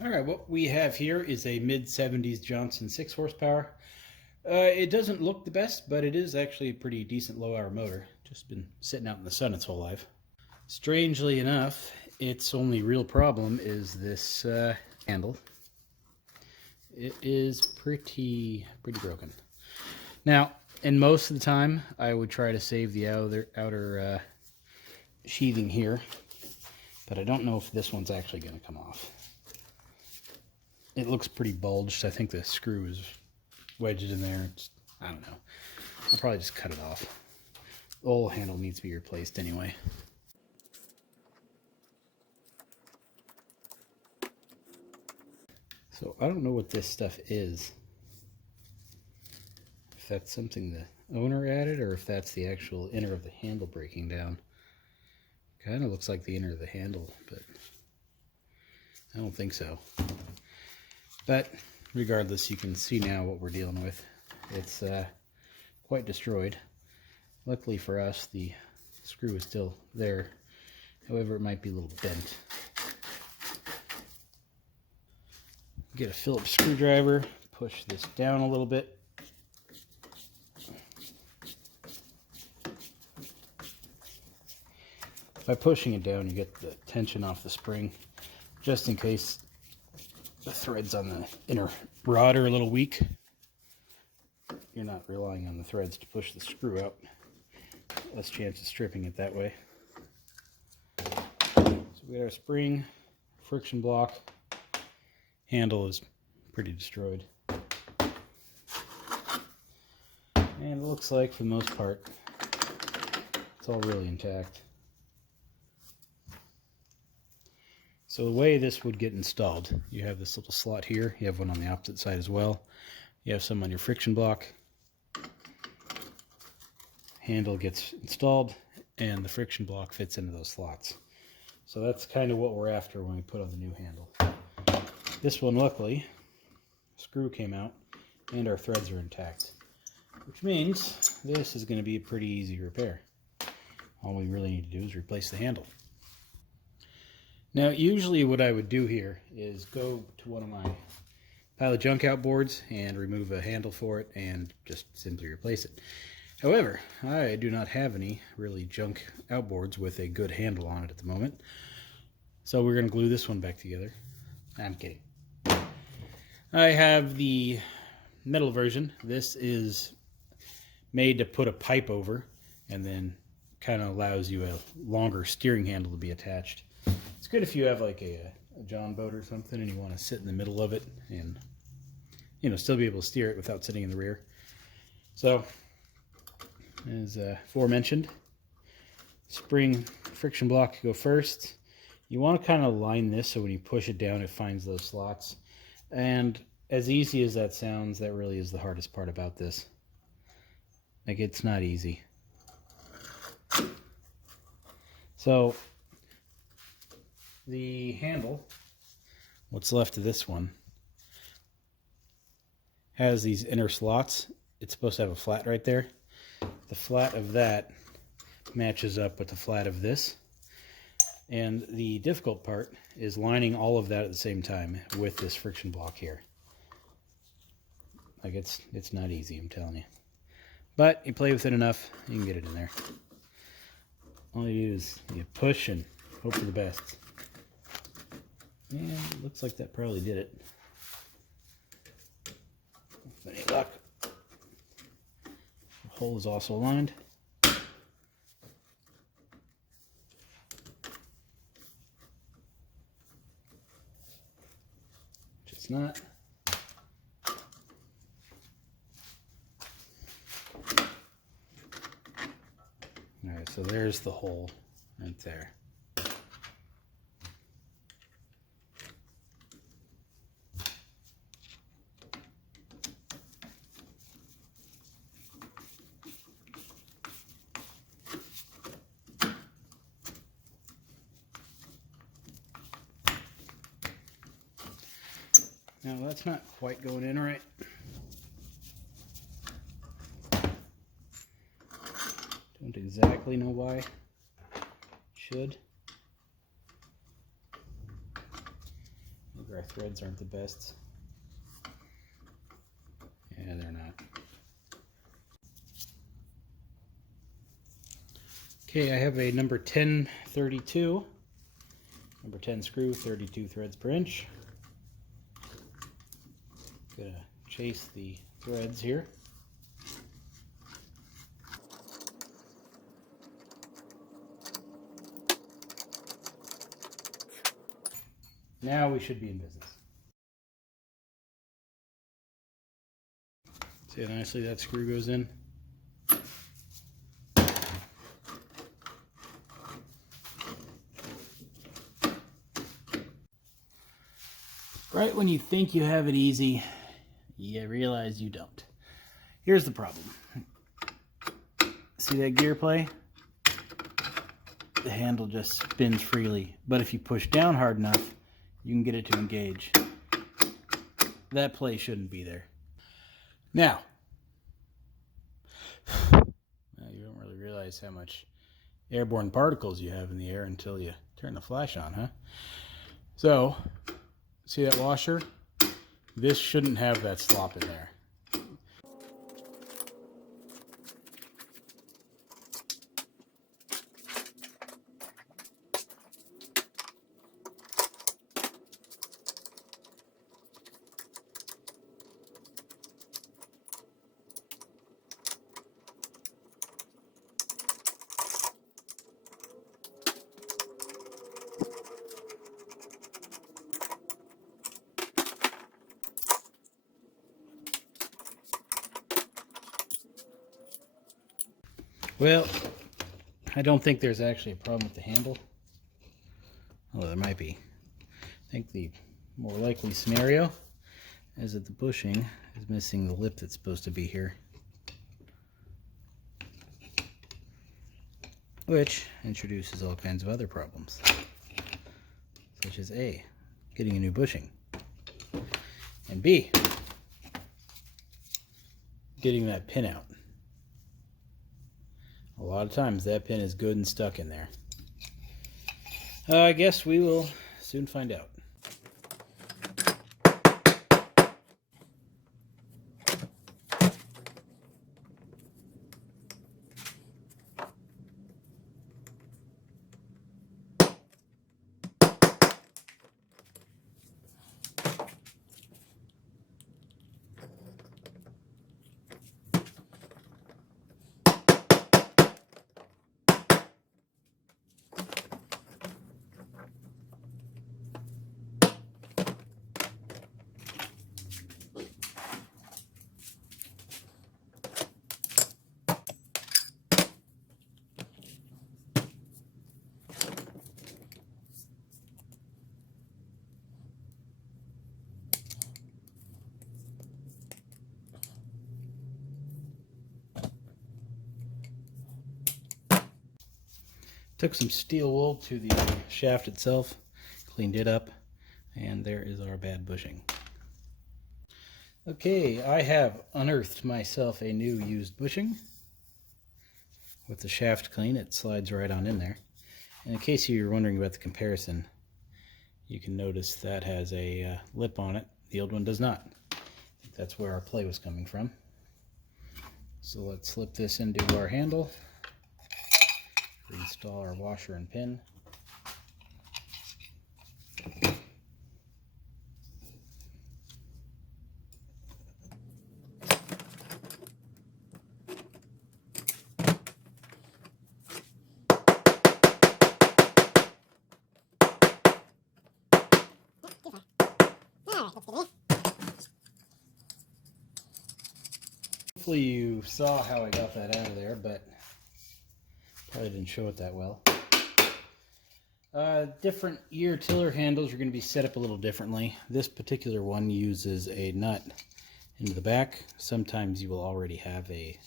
All right, what we have here is a mid-70s Johnson 6 horsepower. It doesn't look the best, but it is actually a pretty decent low-hour motor. Just been sitting out in the sun its whole life. Strangely enough, its only real problem is this handle. It is pretty broken. Now, and most of the time, I would try to save the outer sheathing here, but I don't know if this one's actually going to come off. It looks pretty bulged. I think the screw is wedged in there. I don't know. I'll probably just cut it off. The whole handle needs to be replaced anyway. So I don't know what this stuff is. If that's something the owner added or if that's the actual inner of the handle breaking down. Kind of looks like the inner of the handle, but I don't think so. But regardless, you can see now what we're dealing with. It's quite destroyed. Luckily for us, the screw is still there. However, it might be a little bent. Get a Phillips screwdriver, push this down a little bit. By pushing it down, you get the tension off the spring, just in case the threads on the inner rod are a little weak. You're not relying on the threads to push the screw out. Less chance of stripping it that way. So we got our spring, friction block. Handle is pretty destroyed. And it looks like, for the most part, it's all really intact. So the way this would get installed, you have this little slot here. You have one on the opposite side as well. You have some on your friction block. Handle gets installed, and the friction block fits into those slots. So that's kind of what we're after when we put on the new handle. This one, luckily, screw came out, and our threads are intact, which means this is going to be a pretty easy repair. All we really need to do is replace the handle. Now, usually what I would do here is go to one of my pile of junk out boards and remove a handle for it and just simply replace it. However, I do not have any really junk outboards with a good handle on it at the moment. So we're going to glue this one back together. I'm kidding. I have the metal version. This is made to put a pipe over and then kind of allows you a longer steering handle to be attached. It's good if you have like a John boat or something and you want to sit in the middle of it and, you know, still be able to steer it without sitting in the rear. So, as aforementioned, spring friction block go first. You want to kind of line this so when you push it down it finds those slots. And as easy as that sounds, that really is the hardest part about this. Like, it's not easy. So the handle, what's left of this one, has these inner slots. It's supposed to have a flat right there. The flat of that matches up with the flat of this. And the difficult part is lining all of that at the same time with this friction block here. Like, it's not easy, I'm telling you. But you play with it enough, you can get it in there. All you do is you push and hope for the best. And it looks like that probably did it. With any luck. The hole is also aligned. Which it's not. Alright, so there's the hole right there. Now that's not quite going in right. Don't exactly know why. Should. I'll Our threads aren't the best. Yeah, they're not. Okay, I have a number 10 32. Number 10 screw, 32 threads per inch. Gonna chase the threads here. Now we should be in business. See how nicely that screw goes in? Right when you think you have it easy, you realize you don't. Here's the problem. See that gear play? The handle just spins freely, but if you push down hard enough, you can get it to engage. That play shouldn't be there. Now, you don't really realize how much airborne particles you have in the air until you turn the flash on, huh? So, see that washer? This shouldn't have that slop in there. Well, I don't think there's actually a problem with the handle. Although there might be. I think the more likely scenario is that the bushing is missing the lip that's supposed to be here. Which introduces all kinds of other problems. Such as A, getting a new bushing. And B, getting that pin out. A lot of times that pin is good and stuck in there. I guess we will soon find out. Took some steel wool to the shaft itself, cleaned it up, and there is our bad bushing. Okay, I have unearthed myself a new used bushing. With the shaft clean, it slides right on in there. And in case you're wondering about the comparison, you can notice that has a lip on it. The old one does not. I think that's where our play was coming from. So let's slip this into our handle. Install our washer and pin. Hopefully you saw how I got that out of there, but probably didn't show it that well. Different ear tiller handles are going to be set up a little differently. This particular one uses a nut into the back. Sometimes you will already have a,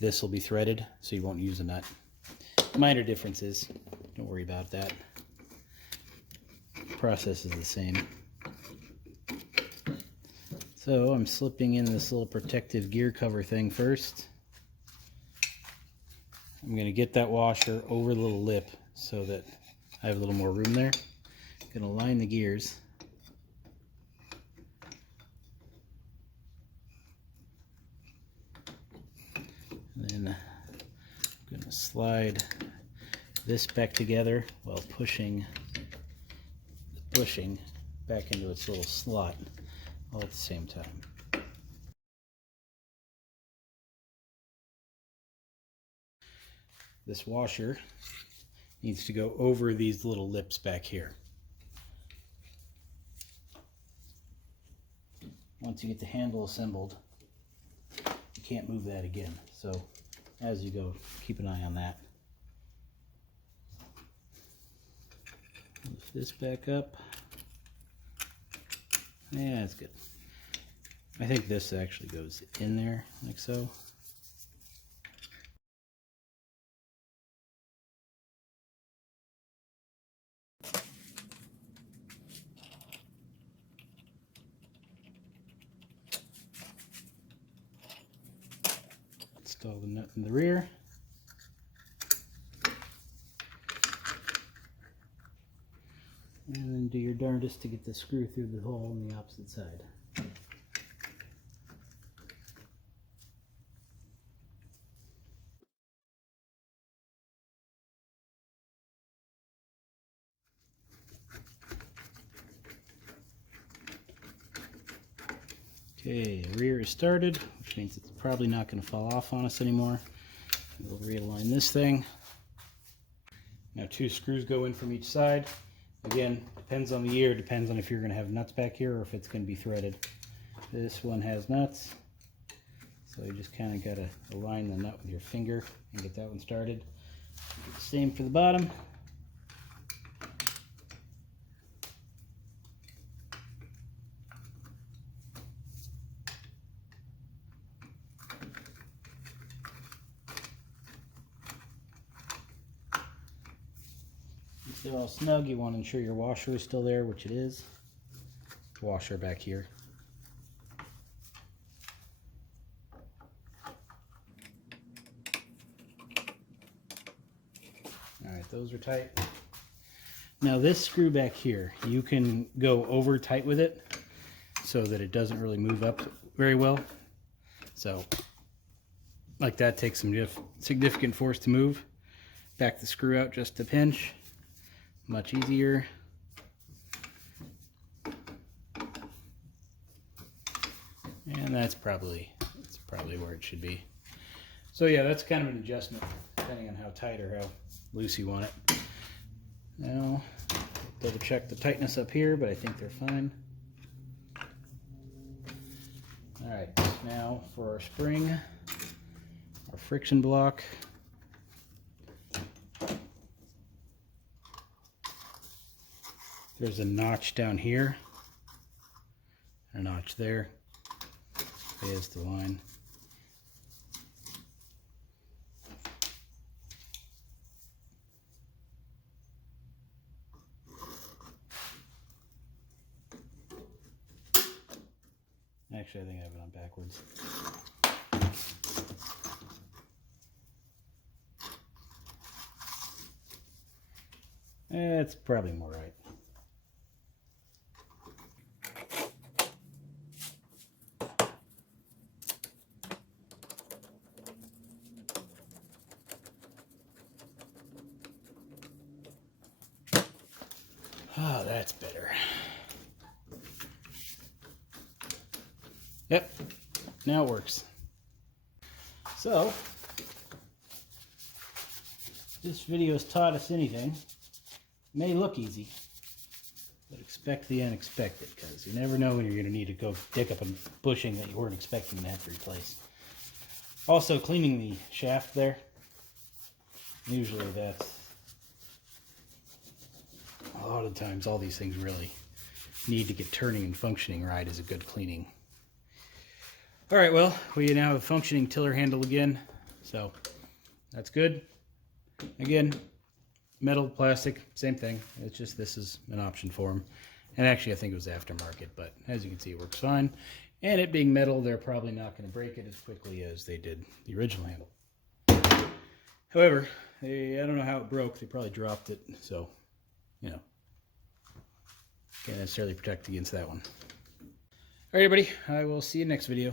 this will be threaded, so you won't use a nut. Minor differences. Don't worry about that. The process is the same. So I'm slipping in this little protective gear cover thing first. I'm going to get that washer over the little lip so that I have a little more room there. I'm going to line the gears slide this back together while pushing the bushing back into its little slot all at the same time. This washer needs to go over these little lips back here. Once you get the handle assembled, you can't move that again. So as you go, keep an eye on that. Lift this back up. Yeah, that's good. I think this actually goes in there like so. Install the nut in the rear. And then do your darndest to get the screw through the hole on the opposite side. Okay, the rear is started, which means it's probably not going to fall off on us anymore. We'll realign this thing. Now 2 screws go in from each side. Again, depends on the year, depends on if you're going to have nuts back here or if it's going to be threaded. This one has nuts, so you just kind of got to align the nut with your finger and get that one started. Same for the bottom. Once they're all snug, you want to ensure your washer is still there, which it is. Washer back here. Alright, those are tight. Now this screw back here, you can go over tight with it so that it doesn't really move up very well. So, like that takes some significant force to move. Back the screw out just a pinch. Much easier. And that's probably where it should be. So yeah, that's kind of an adjustment depending on how tight or how loose you want it. Now, double check the tightness up here, but I think they're fine. Alright, now for our spring, our friction block. There's a notch down here, a notch there. There's the line. Actually, I think I have it on backwards. It's probably more right. Oh, that's better. Yep, now it works. So, this video has taught us anything. It may look easy, but expect the unexpected, because you never know when you're going to need to go dig up a bushing that you weren't expecting to have to replace. Also, cleaning the shaft there. Usually that's... a lot of times all these things really need to get turning and functioning right as a good cleaning. Alright, well, we now have a functioning tiller handle again, so that's good. Again, metal, plastic, same thing. It's just this is an option for them. And actually I think it was aftermarket, but as you can see it works fine. And it being metal, they're probably not going to break it as quickly as they did the original handle. However, I don't know how it broke. They probably dropped it, so, you know, can't necessarily protect against that one. Alright everybody, I will see you next video.